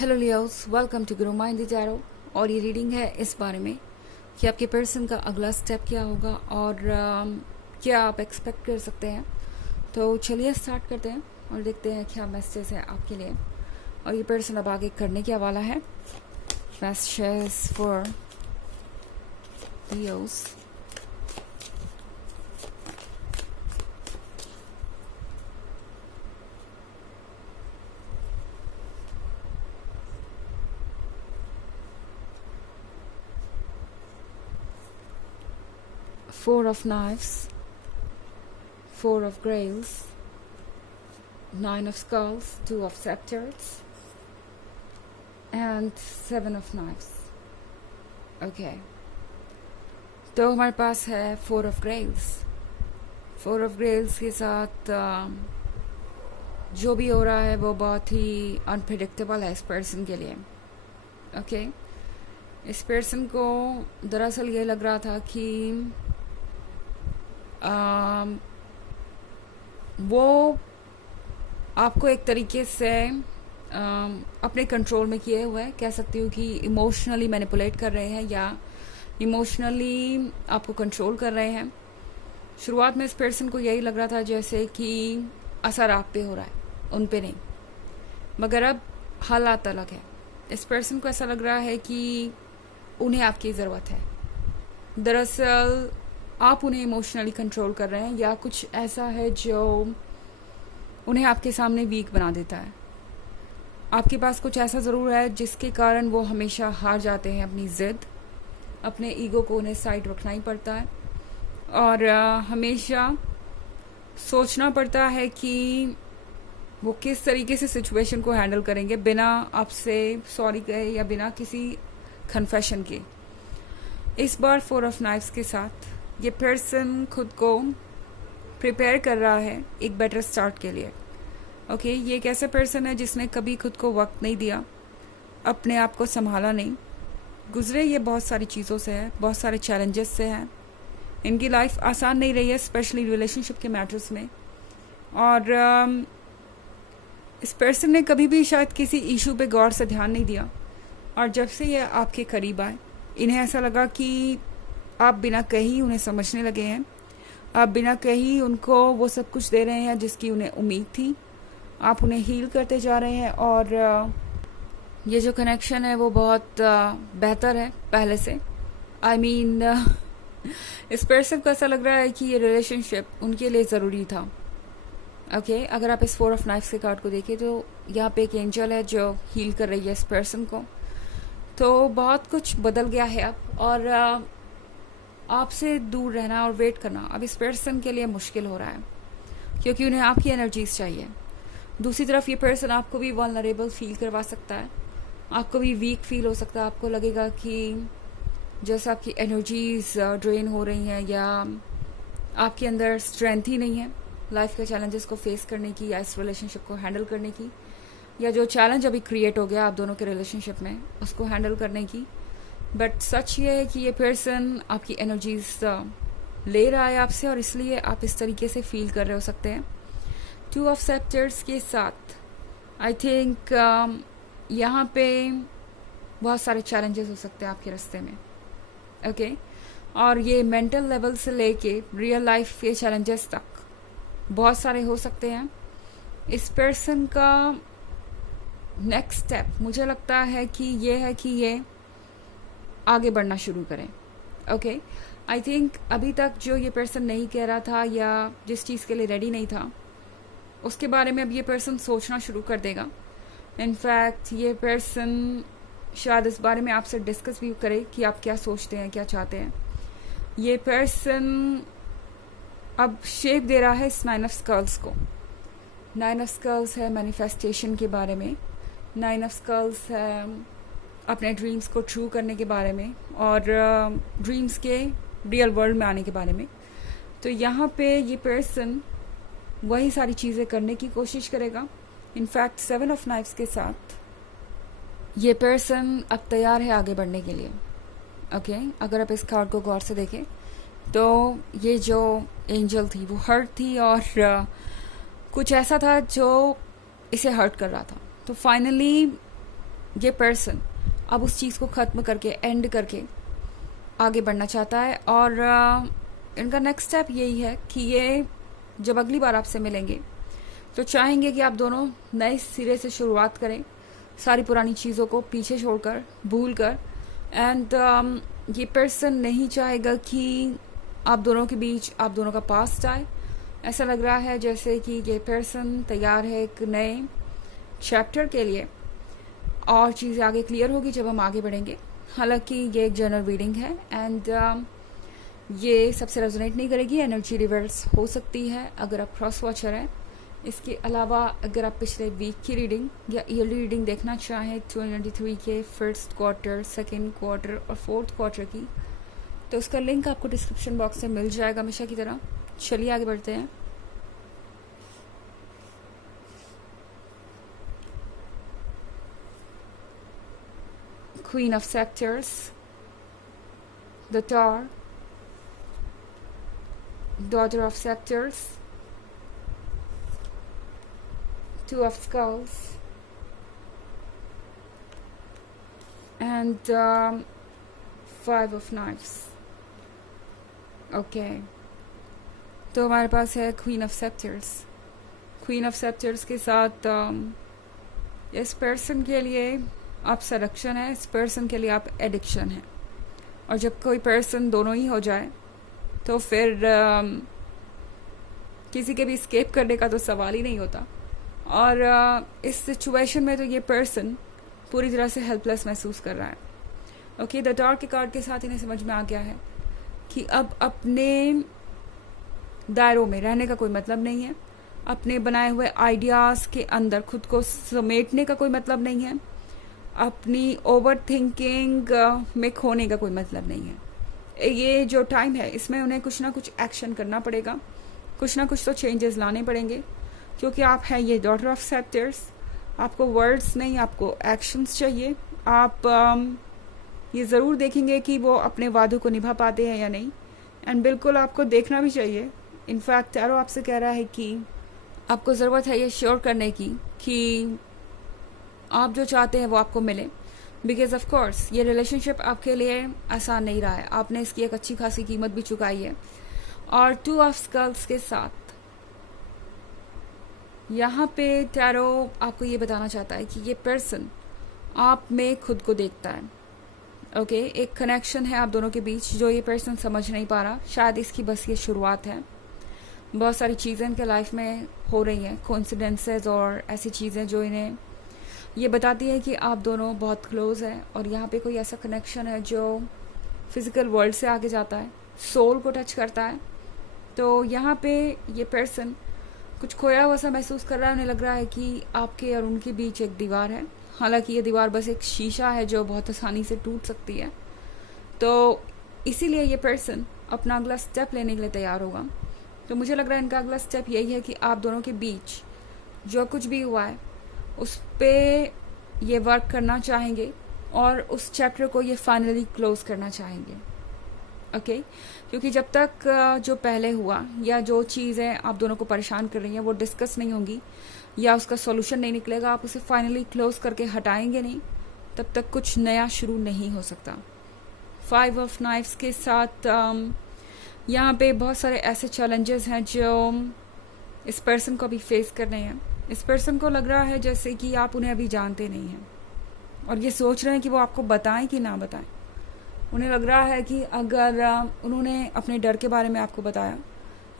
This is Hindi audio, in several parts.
Hello Leos, welcome to Guru mind tarot. और ये रीडिंग है इस बारे में कि आपके पर्सन का अगला स्टेप क्या होगा और क्या आप एक्सपेक्ट कर सकते हैं। तो चलिए स्टार्ट करते हैं और देखते हैं क्या मैसेज है आपके लिए और ये पर्सन अब आगे करने क्या वाला है। Message for Leos. Four of Knives, Four of Grails, Nine of Skulls, Two of Scepters, and Seven of Knives. Okay. तो हमारे पास है Four of Grails. Four of Grails के साथ जो भी हो रहा है वो बहुत ही अनप्रिडिक्टेबल है इस पर्सन के लिए। ओके इस पर्सन को दरअसल ये लग रहा था कि वो आपको एक तरीके से अपने कंट्रोल में किए हुए है, कह सकती हूँ कि इमोशनली मैनिपुलेट कर रहे हैं या इमोशनली आपको कंट्रोल कर रहे हैं। शुरुआत में इस पर्सन को यही लग रहा था जैसे कि असर आप पे हो रहा है, उन पे नहीं, मगर अब हालात अलग है। इस पर्सन को ऐसा लग रहा है कि उन्हें आपकी ज़रूरत है। दरअसल आप उन्हें इमोशनली कंट्रोल कर रहे हैं या कुछ ऐसा है जो उन्हें आपके सामने वीक बना देता है। आपके पास कुछ ऐसा ज़रूर है जिसके कारण वो हमेशा हार जाते हैं अपनी ज़िद, अपने ईगो को उन्हें साइड रखना ही पड़ता है और हमेशा सोचना पड़ता है कि वो किस तरीके से सिचुएशन को हैंडल करेंगे बिना आपसे सॉरी कहे या बिना किसी कन्फेशन के। इस बार फोर ऑफ नाइफ्स के साथ ये पर्सन खुद को प्रिपेयर कर रहा है एक बेटर स्टार्ट के लिए। ओके ये एक ऐसा पर्सन है जिसने कभी खुद को वक्त नहीं दिया, अपने आप को संभाला नहीं, गुजरे ये बहुत सारी चीज़ों से है, बहुत सारे चैलेंजेस से है। इनकी लाइफ आसान नहीं रही है, स्पेशली रिलेशनशिप के मैटर्स में। और इस पर्सन ने कभी भी शायद किसी इशू पे गौर से ध्यान नहीं दिया और जब से ये आपके करीब आए इन्हें ऐसा लगा कि आप बिना कहीं उन्हें समझने लगे हैं, आप बिना कहीं उनको वो सब कुछ दे रहे हैं जिसकी उन्हें उम्मीद थी, आप उन्हें हील करते जा रहे हैं और ये जो कनेक्शन है वो बहुत बेहतर है पहले से। आई मीन इस पर्सन को ऐसा लग रहा है कि ये रिलेशनशिप उनके लिए ज़रूरी था। ओके अगर आप इस फोर ऑफ नाइफ्स के कार्ड को देखें तो यहाँ पे एक एंजल है जो हील कर रही है इस पर्सन को। तो बहुत कुछ बदल गया है अब और आपसे दूर रहना और वेट करना अब इस पर्सन के लिए मुश्किल हो रहा है क्योंकि उन्हें आपकी एनर्जीज चाहिए। दूसरी तरफ ये पर्सन आपको भी वल्नरेबल फील करवा सकता है, आपको भी वीक फील हो सकता है। आपको लगेगा कि जैसे आपकी एनर्जीज ड्रेन हो रही हैं या आपके अंदर स्ट्रेंथ ही नहीं है लाइफ के चैलेंजेस को फेस करने की या इस रिलेशनशिप को हैंडल करने की, या जो चैलेंज अभी क्रिएट हो गया आप दोनों के रिलेशनशिप में उसको हैंडल करने की। बट सच ये है कि ये पर्सन आपकी एनर्जीज ले रहा है आपसे और इसलिए आप इस तरीके से फील कर रहे हो सकते हैं। टू ऑफ सेप्टर्स के साथ आई थिंक यहाँ पे बहुत सारे चैलेंजेस हो सकते हैं आपके रास्ते में। ओके और ये मेंटल लेवल से लेके रियल लाइफ के चैलेंजेस तक बहुत सारे हो सकते हैं। इस पर्सन का नेक्स्ट स्टेप मुझे लगता है कि ये है कि ये आगे बढ़ना शुरू करें। ओके आई थिंक अभी तक जो ये पर्सन नहीं कह रहा था या जिस चीज़ के लिए रेडी नहीं था उसके बारे में अब ये पर्सन सोचना शुरू कर देगा। इनफैक्ट ये पर्सन शायद इस बारे में आपसे डिस्कस भी करे कि आप क्या सोचते हैं, क्या चाहते हैं। ये पर्सन अब शेप दे रहा है इस नाइन ऑफ स्कल्स को। नाइन ऑफ स्कल्स है मैनिफेस्टेशन के बारे में, नाइन ऑफ स्कल्स है अपने ड्रीम्स को ट्रू करने के बारे में और ड्रीम्स के रियल वर्ल्ड में आने के बारे में। तो यहाँ पे ये पर्सन वही सारी चीज़ें करने की कोशिश करेगा। इनफैक्ट सेवन ऑफ नाइफ्स के साथ ये पर्सन अब तैयार है आगे बढ़ने के लिए। ओके अगर आप इस कार्ड को गौर से देखें तो ये जो एंजल थी वो हर्ट थी और कुछ ऐसा था जो इसे हर्ट कर रहा था। तो फाइनली ये पर्सन अब उस चीज़ को ख़त्म करके एंड करके आगे बढ़ना चाहता है। और इनका नेक्स्ट स्टेप यही है कि ये जब अगली बार आपसे मिलेंगे तो चाहेंगे कि आप दोनों नए सिरे से शुरुआत करें, सारी पुरानी चीज़ों को पीछे छोड़कर, भूल कर। एंड ये पर्सन नहीं चाहेगा कि आप दोनों के बीच आप दोनों का पास्ट आए। ऐसा लग रहा है जैसे कि ये पर्सन तैयार है एक नए चैप्टर के लिए, और चीज़ें आगे क्लियर होगी जब हम आगे बढ़ेंगे। हालांकि ये एक जनरल रीडिंग है एंड ये सबसे रेजोनेट नहीं करेगी, एनर्जी रिवर्स हो सकती है अगर आप क्रॉस वॉचर हैं। इसके अलावा अगर आप पिछले वीक की रीडिंग या ईयरली रीडिंग देखना चाहें 2023 के फर्स्ट क्वार्टर, सेकेंड क्वार्टर और फोर्थ क्वार्टर की, तो उसका लिंक आपको डिस्क्रिप्शन बॉक्स में मिल जाएगा हमेशा की तरह। चलिए आगे बढ़ते हैं। Queen of Scepters, the Tower, Daughter of Scepters, Two of Skulls, and Five of Knives. Okay. तो हमारे पास है Queen of Scepters. Queen of Scepters के साथ इस पर्सन के लिए आप सेडक्शन है, इस पर्सन के लिए आप एडिक्शन है। और जब कोई पर्सन दोनों ही हो जाए तो फिर किसी के भी स्केप करने का तो सवाल ही नहीं होता। और इस सिचुएशन में तो ये पर्सन पूरी तरह से हेल्पलेस महसूस कर रहा है। ओके, द टॉवर के कार्ड के साथ इन्हें समझ में आ गया है कि अब अपने दायरों में रहने का कोई मतलब नहीं है, अपने बनाए हुए आइडियाज़ के अंदर खुद को समेटने का कोई मतलब नहीं है, अपनी ओवर थिंकिंग में खोने का कोई मतलब नहीं है। ये जो टाइम है इसमें उन्हें कुछ ना कुछ एक्शन करना पड़ेगा, कुछ ना कुछ तो चेंजेस लाने पड़ेंगे, क्योंकि आप हैं ये डॉटर ऑफ सेप्टर्स। आपको वर्ड्स नहीं, आपको एक्शंस चाहिए। आप ये ज़रूर देखेंगे कि वो अपने वादों को निभा पाते हैं या नहीं, एंड बिल्कुल आपको देखना भी चाहिए। इनफैक्ट टैरो आपसे कह रहा है कि आपको ज़रूरत है ये श्योर करने की कि आप जो चाहते हैं वो आपको मिले, बिकॉज ऑफ कोर्स ये रिलेशनशिप आपके लिए आसान नहीं रहा है, आपने इसकी एक अच्छी खासी कीमत भी चुकाई है। और टू ऑफ स्कल्स के साथ यहाँ पे टैरो आपको ये बताना चाहता है कि ये पर्सन आप में खुद को देखता है। ओके, एक कनेक्शन है आप दोनों के बीच जो ये पर्सन समझ नहीं पा रहा। शायद इसकी बस ये शुरुआत है। बहुत सारी चीज़ें इनके लाइफ में हो रही हैं, कोइंसिडेंसेस और ऐसी चीज़ें जो इन्हें ये बताती है कि आप दोनों बहुत क्लोज हैं। और यहाँ पे कोई ऐसा कनेक्शन है जो फिज़िकल वर्ल्ड से आगे जाता है, सोल को टच करता है। तो यहाँ पे ये पर्सन कुछ खोया हुआ सा महसूस कर रहा है। उन्हें लग रहा है कि आपके और उनके बीच एक दीवार है, हालांकि ये दीवार बस एक शीशा है जो बहुत आसानी से टूट सकती है। तो इसीलिए ये पर्सन अपना अगला स्टेप लेने के लिए तैयार होगा। तो मुझे लग रहा है इनका अगला स्टेप यही है कि आप दोनों के बीच जो कुछ भी हुआ है उस पर ये वर्क करना चाहेंगे और उस चैप्टर को ये फाइनली क्लोज करना चाहेंगे। ओके, क्योंकि जब तक जो पहले हुआ या जो चीज़ें आप दोनों को परेशान कर रही हैं वो डिस्कस नहीं होंगी या उसका सॉल्यूशन नहीं निकलेगा, आप उसे फाइनली क्लोज करके हटाएंगे नहीं, तब तक कुछ नया शुरू नहीं हो सकता। फाइव ऑफ नाइफ्स के साथ यहाँ पे बहुत सारे ऐसे चैलेंजेस हैं जो इस पर्सन को अभी फेस करने हैं। इस पर्सन को लग रहा है जैसे कि आप उन्हें अभी जानते नहीं हैं और ये सोच रहे हैं कि वो आपको बताएं कि ना बताएं। उन्हें लग रहा है कि अगर उन्होंने अपने डर के बारे में आपको बताया,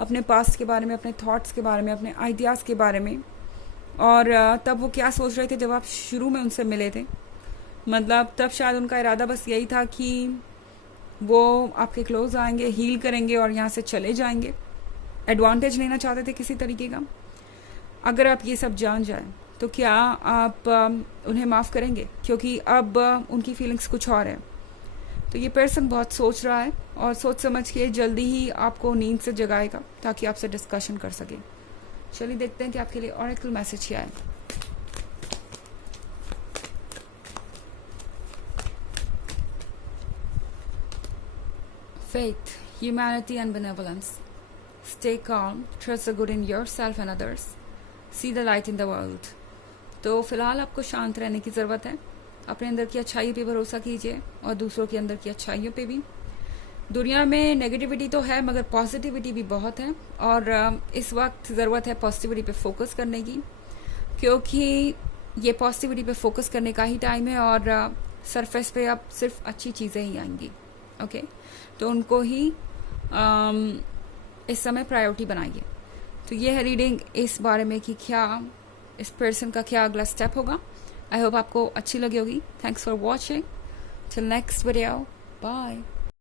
अपने पास्ट के बारे में, अपने थॉट्स के बारे में, अपने आइडियाज़ के बारे में, और तब वो क्या सोच रहे थे जब आप शुरू में उनसे मिले थे, मतलब तब शायद उनका इरादा बस यही था कि वो आपके क्लोज आएंगे, हील करेंगे और यहाँ से चले जाएंगे। एडवांटेज लेना चाहते थे किसी तरीके का। अगर आप ये सब जान जाएं तो क्या आप उन्हें माफ़ करेंगे? क्योंकि अब उनकी फीलिंग्स कुछ और है। तो ये पर्सन बहुत सोच रहा है और सोच समझ के जल्दी ही आपको नींद से जगाएगा ताकि आपसे डिस्कशन कर सके। चलिए देखते हैं कि आपके लिए ऑरेकल मैसेज क्या है। Faith, humanity and benevolence. Stay calm, trust the good in yourself and others. See the light in the world. तो फिलहाल आपको शांत रहने की ज़रूरत है अपने अंदर की अच्छाई पे भरोसा कीजिए और दूसरों के अंदर की अच्छाइयों पे भी। दुनिया में नेगेटिविटी तो है मगर पॉजिटिविटी भी बहुत है, और इस वक्त ज़रूरत है पॉजिटिविटी पे फोकस करने की, क्योंकि ये पॉजिटिविटी पे फोकस करने का ही टाइम है, और सरफेस पे अब सिर्फ अच्छी चीज़ें ही आएंगी। ओके, तो उनको ही इस समय प्रायोरिटी बनाइए। तो ये है रीडिंग इस बारे में कि क्या इस पर्सन का क्या अगला स्टेप होगा। आई होप आपको अच्छी लगी होगी। Thanks for watching. Till next video, bye.